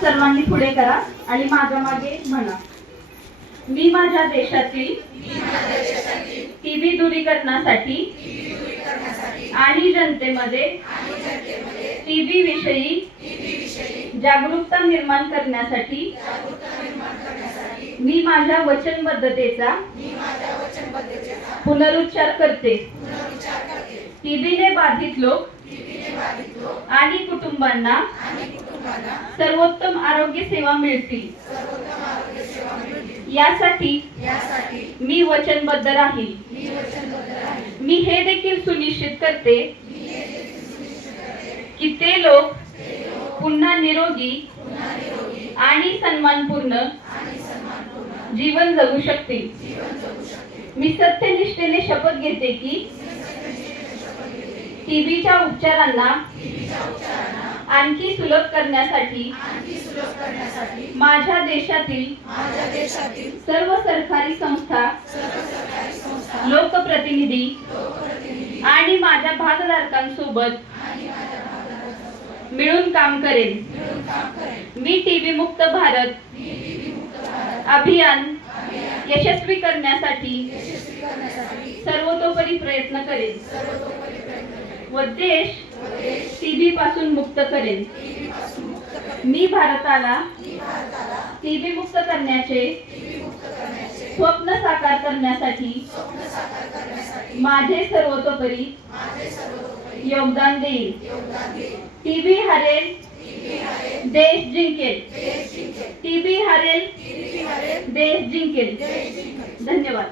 सर्वांनी पुढे करा आणि माझ्या मागे म्हणा. मी माझ्या देशातील टीबी दूरीकरणासाठी आणि जनतेमध्ये टीबी विषयी जागरूकता निर्माण करण्यासाठी मी माझ्या वचनबद्धतेचा पुनरुच्चार करते. टीबीने बाधित लोक आणि कुटुंबांना सर्वोत्तम आरोग्य सेवा मिळतील यासाठी मी वचनबद्ध राहील. मी हे देखील सुनिश्चित करते की ते लोक पुन्हा निरोगी आणि सन्मानपूर्ण जीवन जगू शकतील. मी सत्यनिष्ठेने शपथ घेते की टीबीच्या उपचारांना आणखी सुलभ करण्यासाठी माझ्या देशातील सर्व सरकारी संस्था, लोकप्रतिनिधी आणि माझ्या भागधारकांसोबत मिळून काम करेन. मी टीबी मुक्त भारत अभियान यशस्वी करण्यासाठी सर्वतोपरी प्रयत्न करेन व देश टीबी पासून मुक्त करेन. मी भारताला टीबी मुक्त करण्याचे स्वप्न साकार करण्यासाठी माझे सर्वतोपरी योगदान देईन. टीबी हरेल, देश जिंकेल. टीबी हरेल, देश जिंकेल. धन्यवाद.